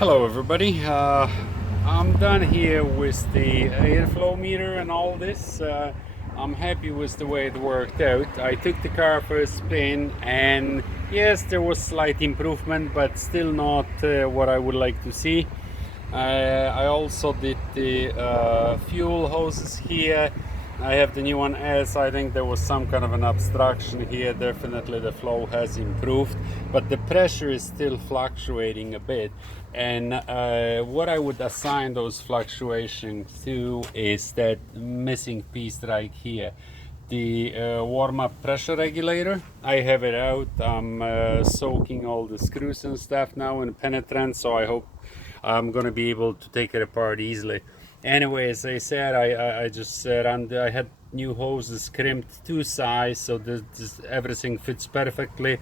Hello everybody, I'm done here with the airflow meter and all this. I'm happy with the way it worked out. I took the car for a spin and yes, there was slight improvement, but still not what I would like to see. I also did the fuel hoses here. I have the new one as I think there was some kind of an obstruction here. Definitely the flow has improved, but the pressure is still fluctuating a bit. And what I would assign those fluctuations to is that missing piece right here, the warm-up pressure regulator. I have it out. I'm soaking all the screws and stuff now in penetrant, so I hope I'm gonna be able to take it apart easily. Anyway, as I said, I just I had new hoses crimped to size, so this everything fits perfectly.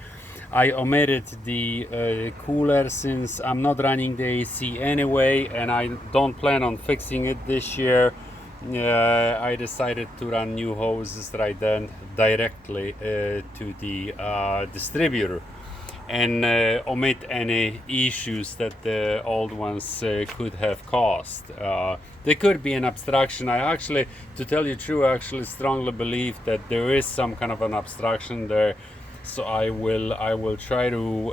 I omitted the cooler since I'm not running the AC anyway, and I don't plan on fixing it this year. I decided to run new hoses right then directly to the distributor and omit any issues that the old ones could have caused. There could be an obstruction. I actually, to tell you true, I actually strongly believe that there is some kind of an obstruction there. So I will try to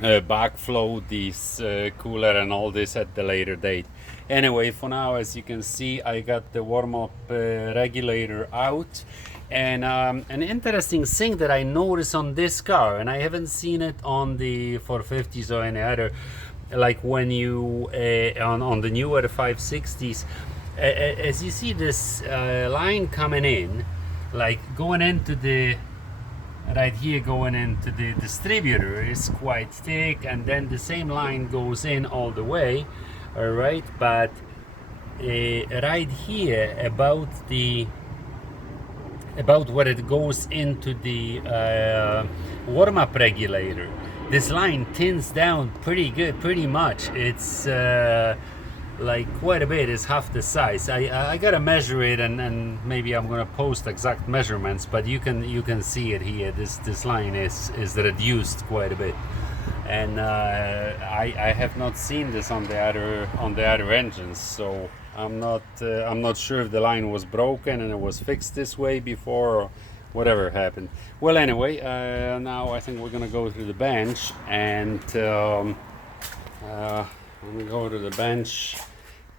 backflow this cooler and all this at the later date. Anyway, for now, as you can see, I got the warm-up regulator out. And an interesting thing that I noticed on this car, and I haven't seen it on the 450s or any other, like when you on the newer 560s, as you see this line coming in, like going into the right here, going into the distributor is quite thick, and then the same line goes in all the way, all right, but right here about where it goes into the warm-up regulator, this line thins down pretty good, pretty much. It's like quite a bit. Is half the size. I gotta measure it, and maybe I'm gonna post exact measurements, but you can see it here. This line is reduced quite a bit, and I have not seen this on the other engines, so I'm not sure if the line was broken and it was fixed this way before or whatever happened. Well, anyway, now I think we're gonna go to the bench and let me go to the bench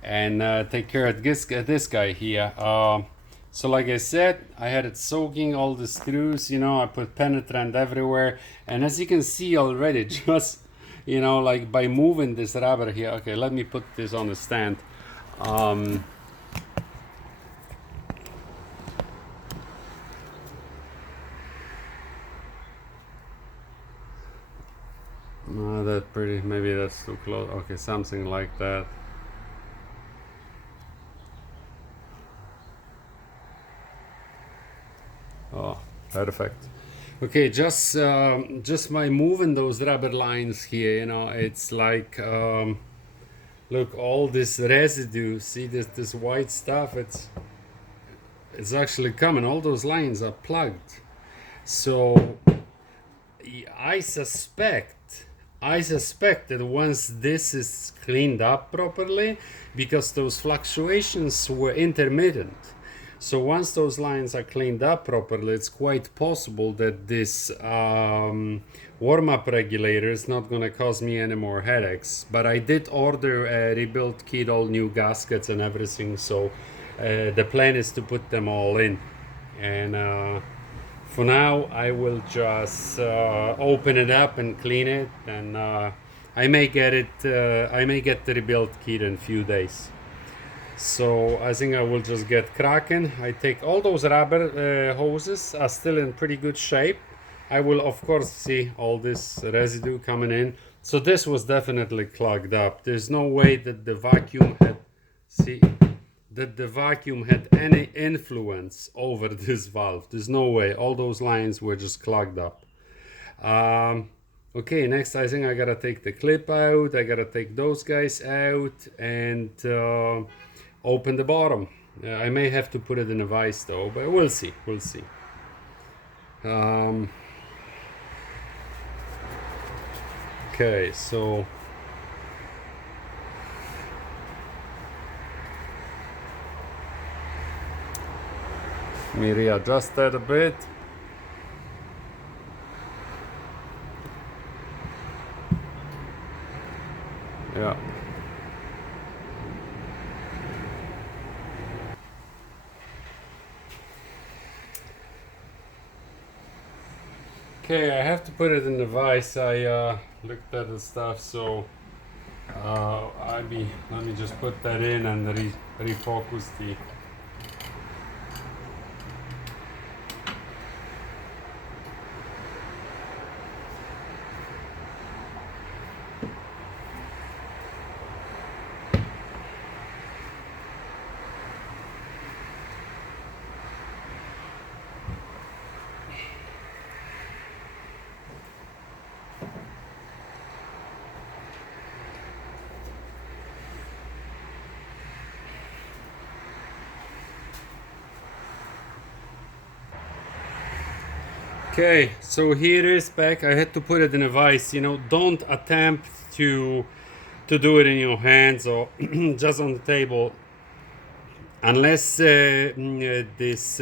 and take care of this guy here. So like I said, I had it soaking all the screws, I put penetrant everywhere, and as you can see already, just like by moving this rubber here. Okay, let me put this on the stand. That pretty, maybe that's too close. Okay, something like that. Oh, perfect. Okay, just by moving those rubber lines here, it's like look, all this residue. See this white stuff? It's actually coming. All those lines are plugged. So I suspect that once this is cleaned up properly, because those fluctuations were intermittent. So once those lines are cleaned up properly, it's quite possible that this warm-up regulator is not going to cause me any more headaches. But I did order a rebuild kit, all new gaskets and everything, so the plan is to put them all in. And for now, I will just open it up and clean it, and I may get the rebuild kit in a few days. So I think I will just get cracking. I take all those rubber hoses are still in pretty good shape. I will of course see all this residue coming in. So this was definitely clogged up. There's no way that the vacuum had any influence over this valve. There's no way. All those lines were just clogged up. Okay, next I think I gotta take the clip out. I gotta take those guys out and open the bottom. I may have to put it in a vise though, but we'll see. Okay, so me readjust that a bit. Yeah. Okay, I have to put it in the vise. I looked at the stuff, so let me just put that in and refocus the. Okay, so here is back. I had to put it in a vise. You know, don't attempt to do it in your hands or just on the table, unless this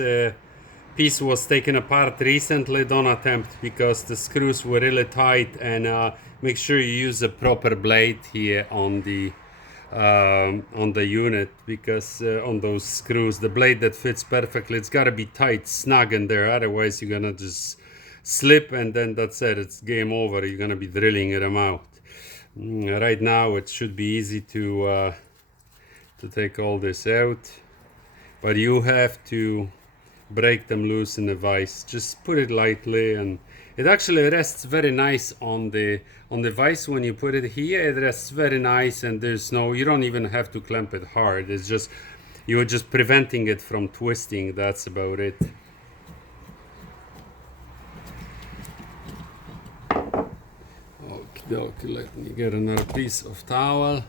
piece was taken apart recently. Don't attempt, because the screws were really tight, and make sure you use a proper blade here on the unit, because on those screws, the blade that fits perfectly, it's got to be tight, snug in there, otherwise you're gonna just slip, and then that's it, it's game over. You're gonna be drilling them out. Right now it should be easy to take all this out, but you have to break them loose in the vise. Just put it lightly, and it actually rests very nice on the vise. When you put it here, it rests very nice, and you don't even have to clamp it hard. It's just, you're just preventing it from twisting. That's about it. Okay, let me get another piece of towel.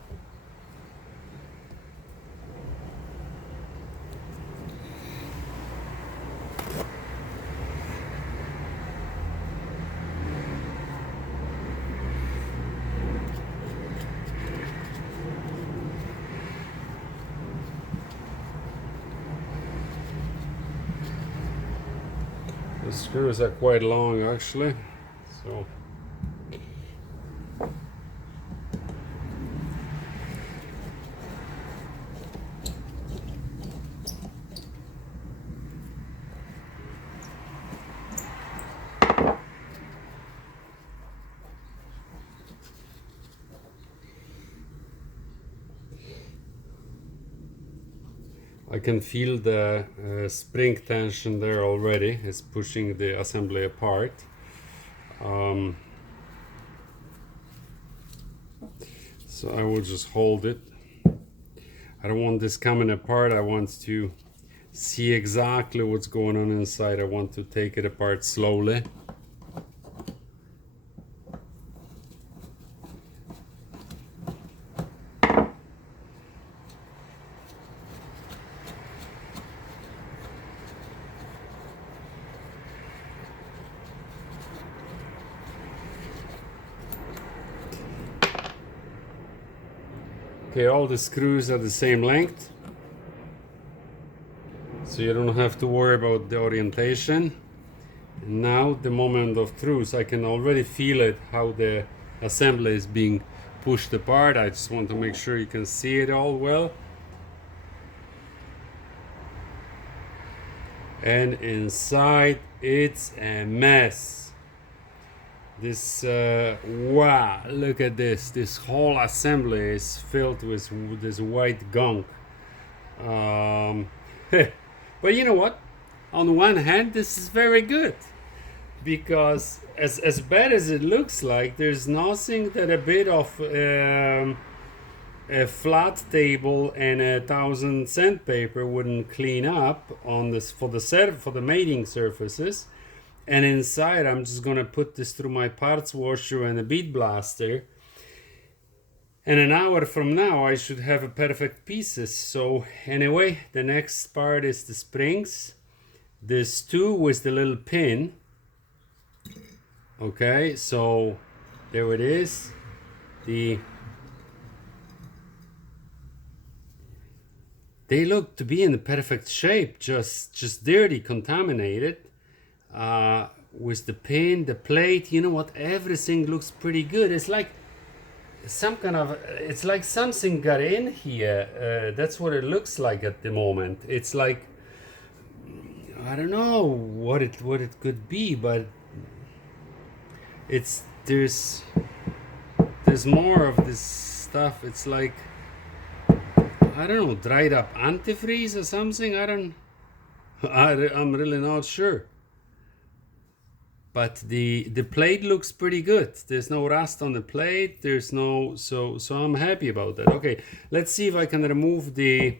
The screws are quite long, actually, so. I can feel the spring tension there already. It's pushing the assembly apart. So I will just hold it. I don't want this coming apart. I want to see exactly what's going on inside. I want to take it apart slowly. Okay, all the screws are the same length, so you don't have to worry about the orientation. And now the moment of truth, I can already feel it, how the assembly is being pushed apart. I just want to make sure you can see it all well. And inside, it's a mess. This wow, look at this. This whole assembly is filled with this white gunk. But you know what? On one hand, this is very good, because as bad as it looks like, there's nothing that a bit of a flat table and 1,000 sandpaper wouldn't clean up on this for the mating surfaces. And inside, I'm just gonna put this through my parts washer and a bead blaster, and an hour from now I should have a perfect pieces. So anyway, the next part is the springs. There's two with the little pin. Okay, so there it is. they look to be in perfect shape, just dirty, contaminated. With the pin, the plate, you know what? Everything looks pretty good. It's like some kind of, it's like something got in here. That's what it looks like at the moment. It's like, I don't know what it could be, but it's there's more of this stuff. It's like, I don't know, dried up antifreeze or something. I'm really not sure. But the plate looks pretty good. There's no rust on the plate. There's no, so I'm happy about that. Okay, let's see if I can remove the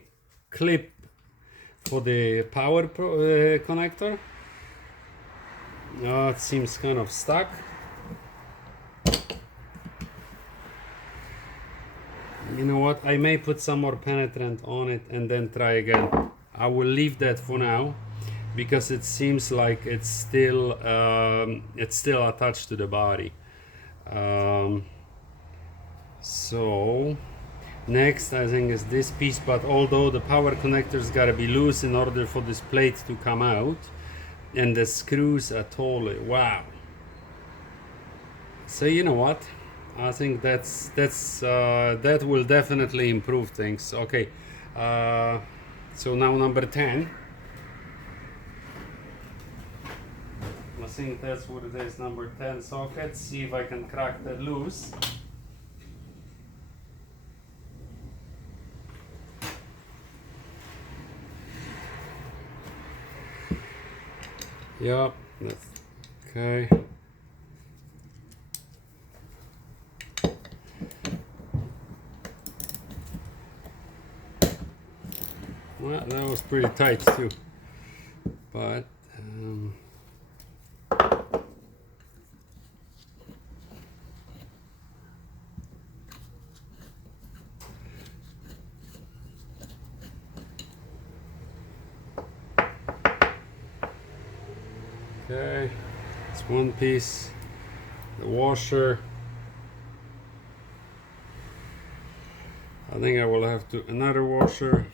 clip for the power connector. Oh, it seems kind of stuck. You know what? I may put some more penetrant on it and then try again. I will leave that for now, because it seems like it's still attached to the body. So next, I think, is this piece, but although the power connector's got to be loose in order for this plate to come out, and the screws are totally, wow. So you know what? I think that will definitely improve things. Okay, so now number 10. I think that's what it is, number 10 socket. See if I can crack that loose. Yep, that's okay. Well, that was pretty tight too, but okay, it's one piece. The washer, I think I will have to, another washer.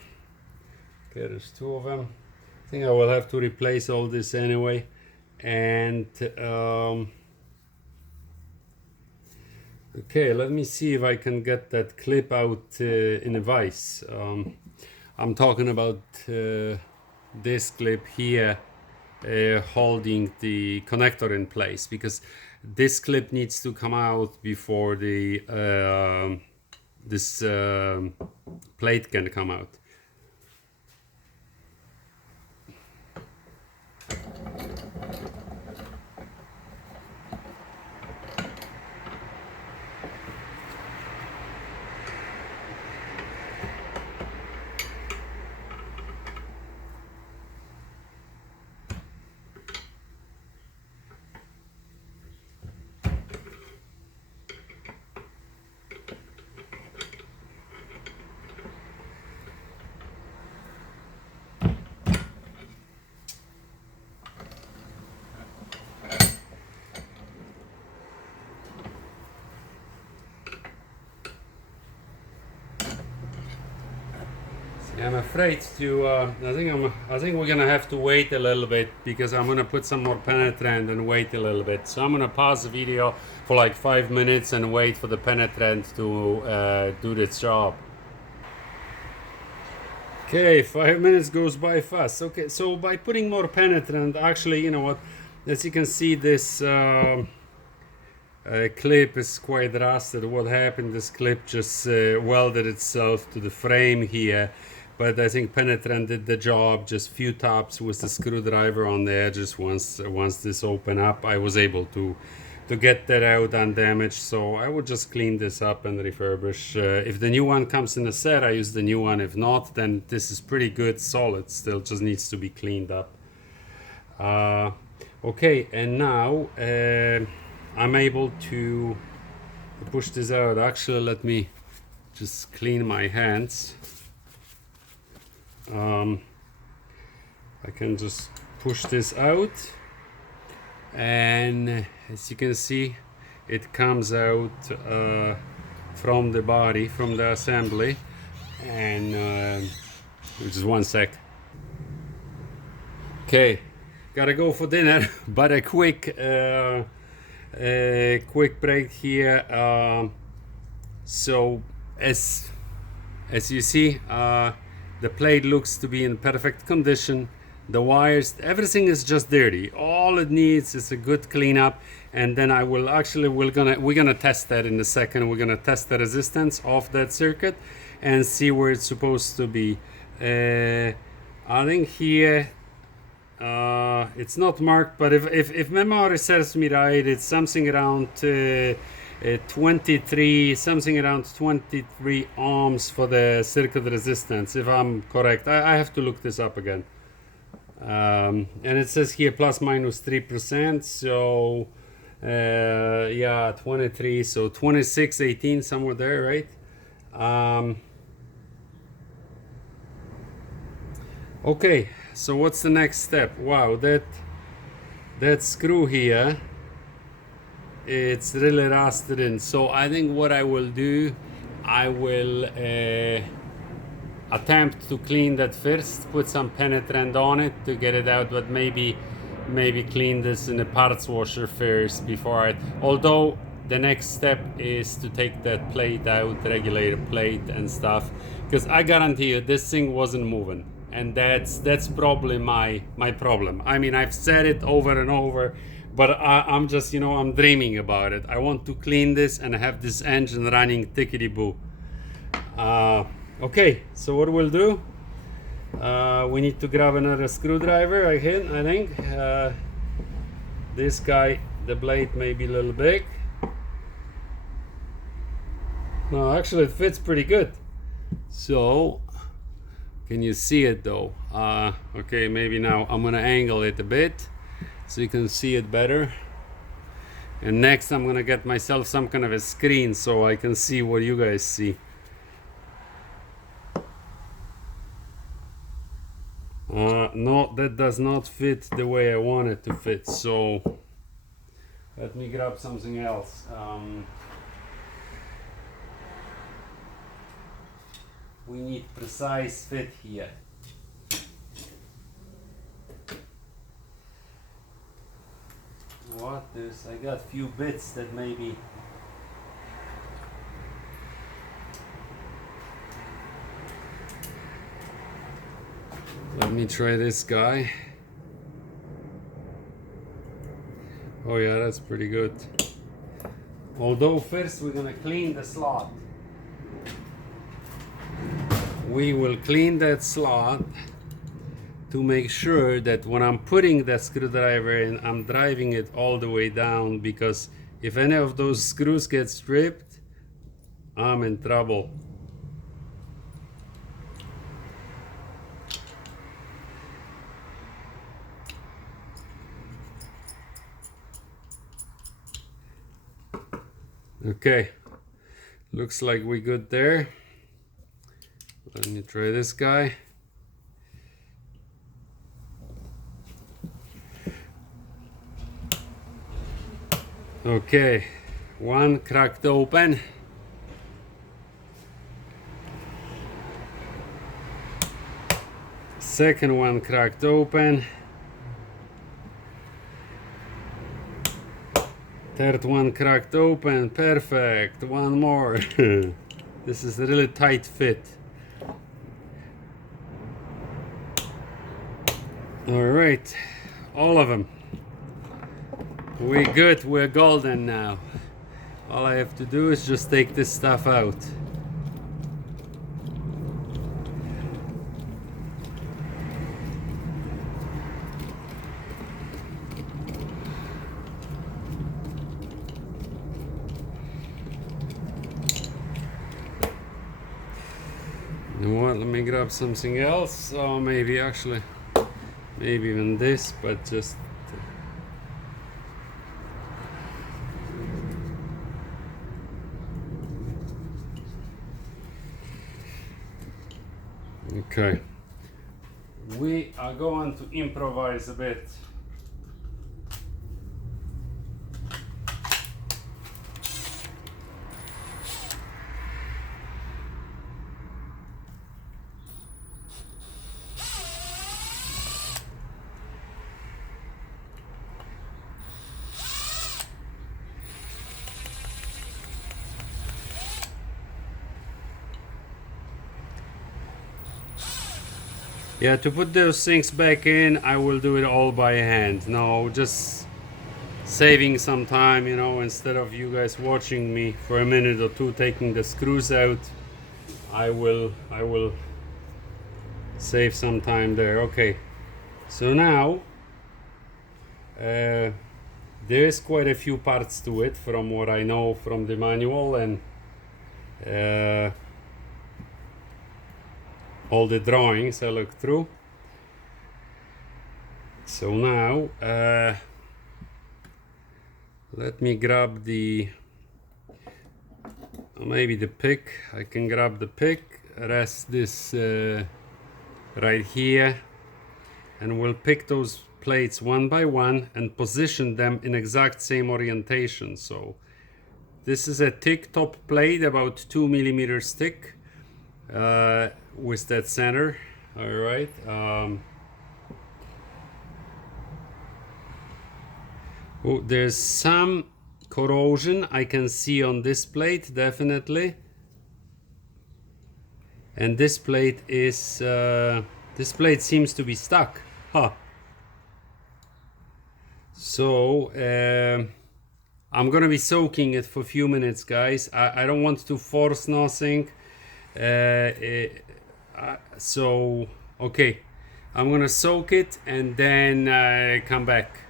Okay, there's two of them. I think I will have to replace all this anyway. And okay, let me see if I can get that clip out in a vise. I'm talking about this clip here, holding the connector in place, because this clip needs to come out before the this plate can come out. I'm afraid to. I think we're gonna have to wait a little bit, because I'm gonna put some more penetrant and wait a little bit. So I'm gonna pause the video for like 5 minutes and wait for the penetrant to do its job. Okay, 5 minutes goes by fast. Okay, so by putting more penetrant, actually, you know what? As you can see, this clip is quite rusted. What happened? This clip just welded itself to the frame here. But I think penetrant did the job. Just few taps with the screwdriver on the edges. Once this opened up, I was able to get that out undamaged. So I would just clean this up and refurbish. If the new one comes in a set, I use the new one. If not, then this is pretty good, solid. Still just needs to be cleaned up. Okay, and now I'm able to push this out. Actually, let me just clean my hands. I can just push this out, and as you can see, it comes out from the body, from the assembly, and Just 1 sec. Okay, gotta go for dinner, but a quick break here. So as you see, the plate looks to be in perfect condition. The wires, everything is just dirty. All it needs is a good cleanup, and then we're gonna test that in a second. We're gonna test the resistance of that circuit and see where it's supposed to be. I think here it's not marked, but if memory serves me right, it's something around 23 ohms for the circuit resistance, if I'm correct. I have to look this up again. And it says here plus minus 3%, so yeah, 23, so 26, 18, somewhere there, right? Okay, so what's the next step? Wow, that screw here, it's really rusted in. So I think what I will do, I will attempt to clean that first, put some penetrant on it to get it out, but maybe clean this in a parts washer first before although the next step is to take that plate out, regulator plate and stuff, because I guarantee you this thing wasn't moving, and that's probably my problem. I mean, I've said it over and over, but I'm just, I'm dreaming about it. I want to clean this and have this engine running tickety-boo. Okay, so what we'll do, we need to grab another screwdriver. I think this guy, the blade may be a little big. No, actually it fits pretty good. So can you see it though? Okay, maybe now I'm gonna angle it a bit so you can see it better. And next I'm gonna get myself some kind of a screen so I can see what you guys see. No, that does not fit the way I want it to fit, so let me grab something else. We need precise fit here. What this? I got few bits that maybe. Let me try this guy. Oh yeah, that's pretty good. Although first we're gonna clean the slot. We will clean that slot to make sure that when I'm putting that screwdriver in, I'm driving it all the way down, because if any of those screws get stripped, I'm in trouble. Okay, looks like we're good there. Let me try this guy. Okay, one cracked open. Second one cracked open. Third one cracked open. Perfect. One more. This is a really tight fit. All right, all of them. We're good. We're golden now. All I have to do is just take this stuff out. You know what, let me grab something else. Oh, maybe actually, maybe even this, but just okay. We are going to improvise a bit. Yeah, to put those things back in, I will do it all by hand. No, just saving some time, you know, instead of you guys watching me for a minute or two taking the screws out. I will save some time there. Okay, so now there's quite a few parts to it from what I know from the manual and all the drawings I looked through. So now let me grab the maybe the pick. I can grab the pick, rest this right here, and we'll pick those plates one by one and position them in exact same orientation. So this is a thick top plate, about 2 millimeters thick, with that center. All right. Oh, there's some corrosion I can see on this plate, definitely. And this plate is this plate seems to be stuck. Huh. So I'm gonna be soaking it for a few minutes, guys. I don't want to force nothing. So okay, I'm gonna soak it and then come back.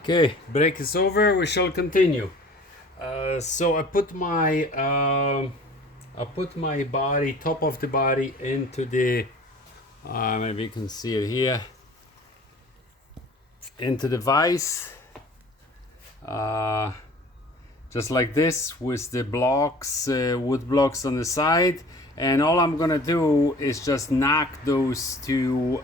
Okay, break is over. We shall continue. So I put my body, top of the body, into the maybe you can see it here, into the vise, just like this, with the blocks, wood blocks on the side. And all I'm gonna do is just knock those two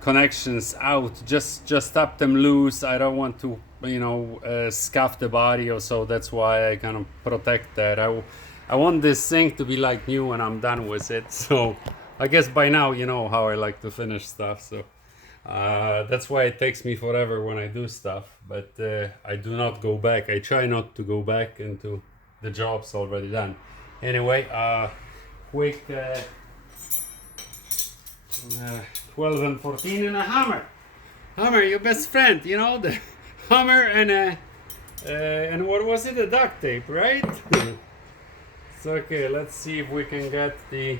connections out, just tap them loose. I don't want to, you know, scuff the body or so. That's why I kind of protect that. I want this thing to be like new when I'm done with it. So I guess by now you know how I like to finish stuff. So that's why it takes me forever when I do stuff. But I do not go back. I try not to go back into the jobs already done. Anyway, quick 12 and 14 and a hammer. Hammer, your best friend, you know, the hammer and what was it, a duct tape, right? So okay, let's see if we can get the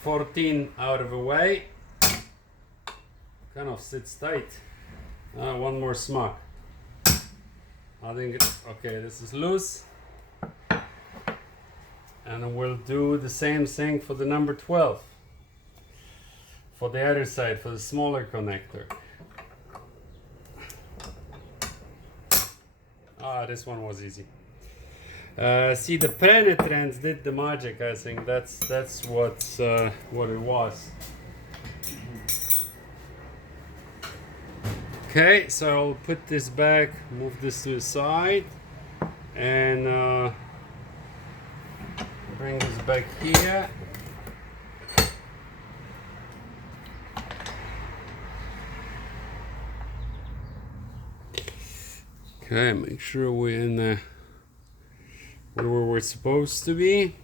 14 out of the way. Kind of sits tight. One more smack. I think okay, this is loose. And we'll do the same thing for the number 12. For the other side, for the smaller connector. This one was easy. See, the penetrance did the magic. I think that's what it was. Okay, so I'll put this back, move this to the side, and bring this back here. Okay, make sure we're in where we're supposed to be.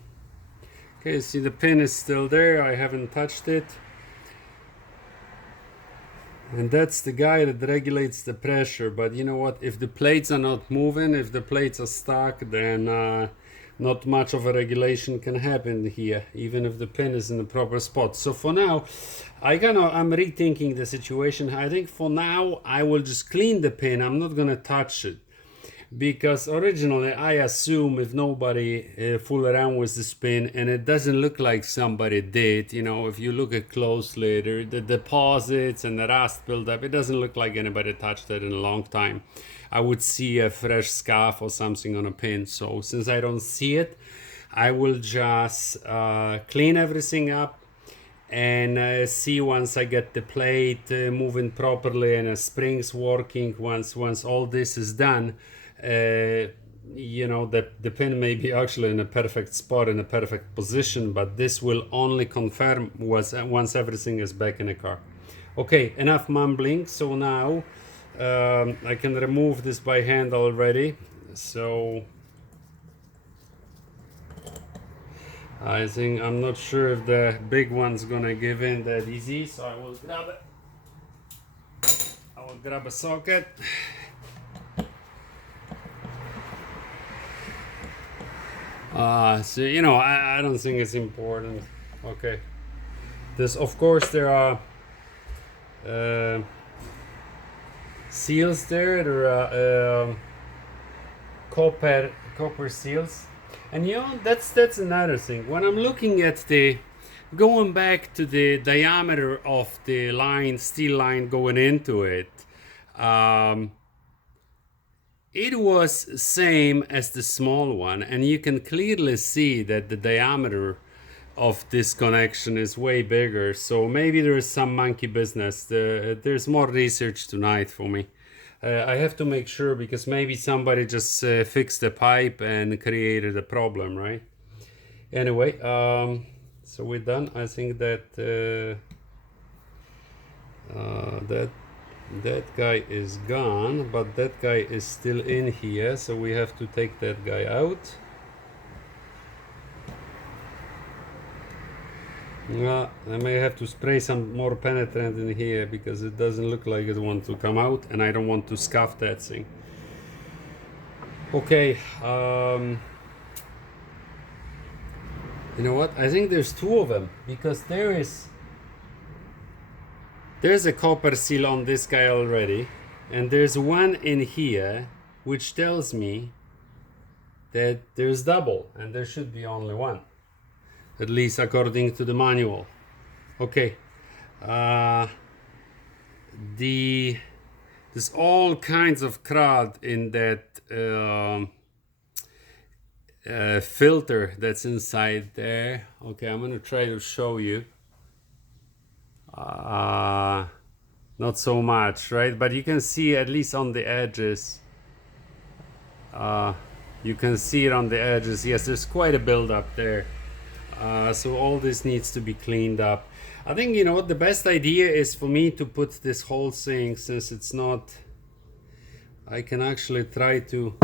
Okay, see the pin is still there. I haven't touched it. And that's the guy that regulates the pressure. But you know what? If the plates are not moving, if the plates are stuck, then not much of a regulation can happen here, even if the pin is in the proper spot. So for now, I'm rethinking the situation. I think for now, I will just clean the pin. I'm not gonna touch it. Because originally I assume if nobody fool around with the pin and it doesn't look like somebody did, you know, if you look at closely, the deposits and the rust buildup, it doesn't look like anybody touched it in a long time. I would see a fresh scuff or something on a pin. So since I don't see it, I will just clean everything up and see once I get the plate moving properly and the springs working. Once all this is done, you know, the pin may be actually in a perfect spot, in a perfect position, but this will only confirm once everything is back in the car. Okay, enough mumbling. So now I can remove this by hand already. So I think I'm not sure if the big one's gonna give in that easy, so I will grab a socket. So you know, I don't think it's important. Okay, this of course there are seals there. There are copper seals, and you know that's another thing. When I'm looking at the going back to the diameter of the line, steel line going into it, it was same as the small one, and you can clearly see that the diameter of this connection is way bigger. So maybe there is some monkey business. There's more research tonight for me. I have to make sure because maybe somebody just fixed the pipe and created a problem, right? Anyway, so we're done. I think that that guy is gone, but that guy is still in here, so we have to take that guy out. I may have to spray some more penetrant in here because it doesn't look like it wants to come out, and I don't want to scuff that thing. Okay, you know what? I think there's two of them because there's a copper seal on this guy already, and there's one in here which tells me that there's double, and there should be only one, at least according to the manual. Okay, there's all kinds of crud in that filter that's inside there. Okay, I'm gonna try to show you. Not so much, right? But you can see at least on the edges. You can see it on the edges. Yes, there's quite a buildup there. So all this needs to be cleaned up. I think, you know what, the best idea is for me to put this whole thing, since it's not, I can actually try to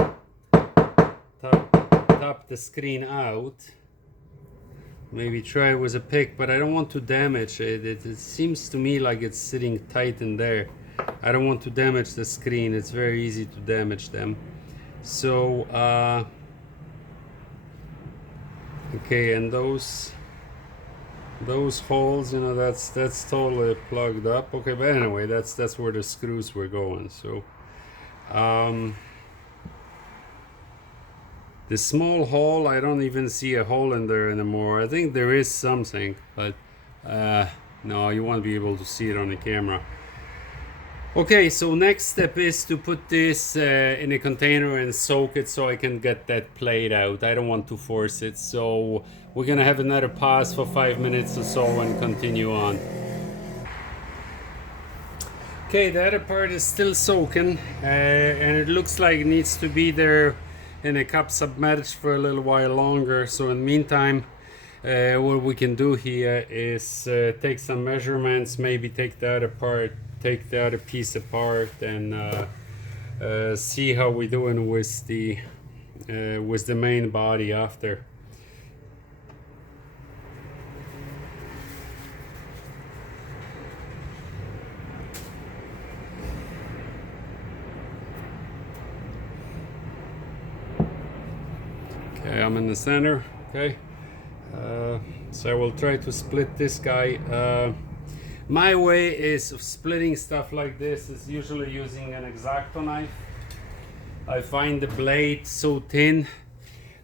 tap the screen out. Maybe try with a pick, but I don't want to damage it. It seems to me like it's sitting tight in there. I don't want to damage the screen. It's very easy to damage them. So, okay, and those holes, you know, that's totally plugged up. Okay, but anyway, that's where the screws were going. So, the small hole, I don't even see a hole in there anymore. I think there is something, but no, you won't be able to see it on the camera. Okay, so next step is to put this in a container and soak it so I can get that plate out. I don't want to force it, so we're gonna have another pause for 5 minutes or so and continue on. Okay, the other part is still soaking, and it looks like it needs to be there in a cup submerged for a little while longer. So in the meantime, what we can do here is take some measurements, maybe take the other piece apart, and see how we're doing with the main body after. Okay, I'm in the center. Okay, so I will try to split this guy. My way is of splitting stuff like this is usually using an X-Acto knife. I find the blade so thin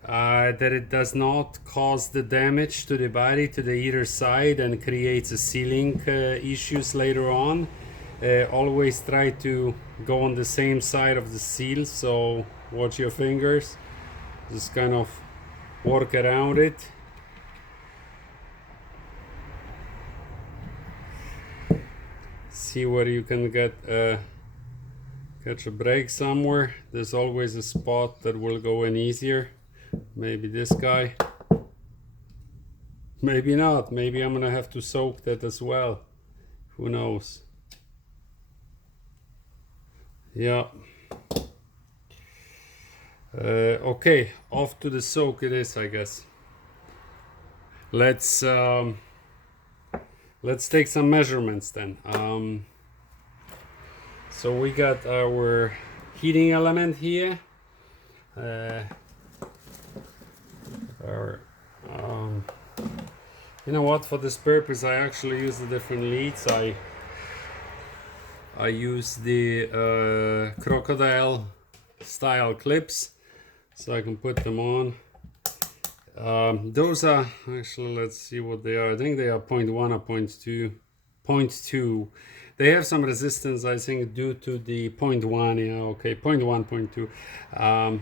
that it does not cause the damage to the body to the either side and creates a sealing issues later on. Always try to go on the same side of the seal, so watch your fingers. Just kind of work around it. See where you can catch a break somewhere. There's always a spot that will go in easier. Maybe this guy. Maybe not. Maybe I'm gonna have to soak that as well. Who knows? Yeah. Okay, off to the soak it is, I guess. let's take some measurements then. So we got our heating element here. You know what? For this purpose, I actually use the different leads. I use the crocodile style clips, so I can put them on. Those are actually, let's see what they are. I think they are 0.1 or 0.2. 0.2. They have some resistance, I think, due to the 0.1. Yeah, okay, 0.1, 0.2.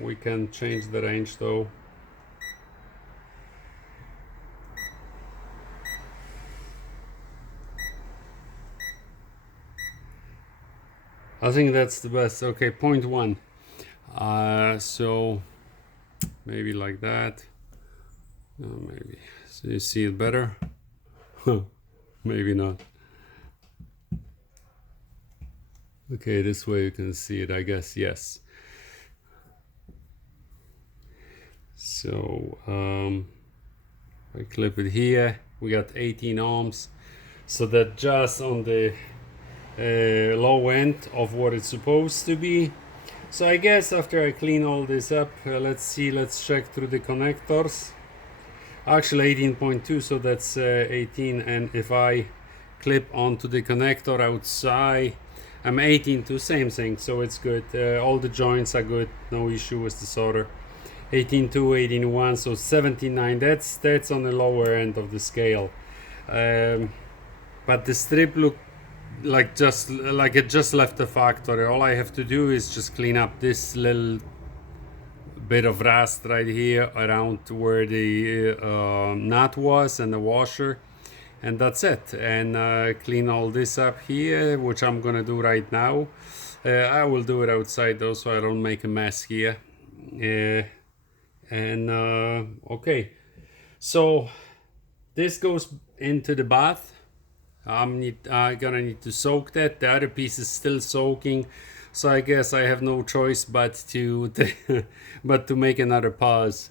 We can change the range though. I think that's the best. Okay, 0.1. So maybe like that. Maybe so you see it better. Maybe not. Okay, this way you can see it, I guess. Yes. So I clip it here. We got 18 ohms, so that just on the low end of what it's supposed to be. So I guess after I clean all this up, let's check through the connectors. Actually 18.2, so that's 18, and if I clip onto the connector outside, I'm 18 to same thing, so it's good. All the joints are good, no issue with the solder. 18.2, 18.1, so 79. That's on the lower end of the scale. But the strip look like it just left the factory. All I have to do is just clean up this little bit of rust right here around where the nut was and the washer, and that's it. And clean all this up here, which I'm gonna do right now. I will do it outside though, so I don't make a mess here. Okay, so this goes into the bath. I'm gonna need to soak that. The other piece is still soaking, so I guess I have no choice but to but to make another pause.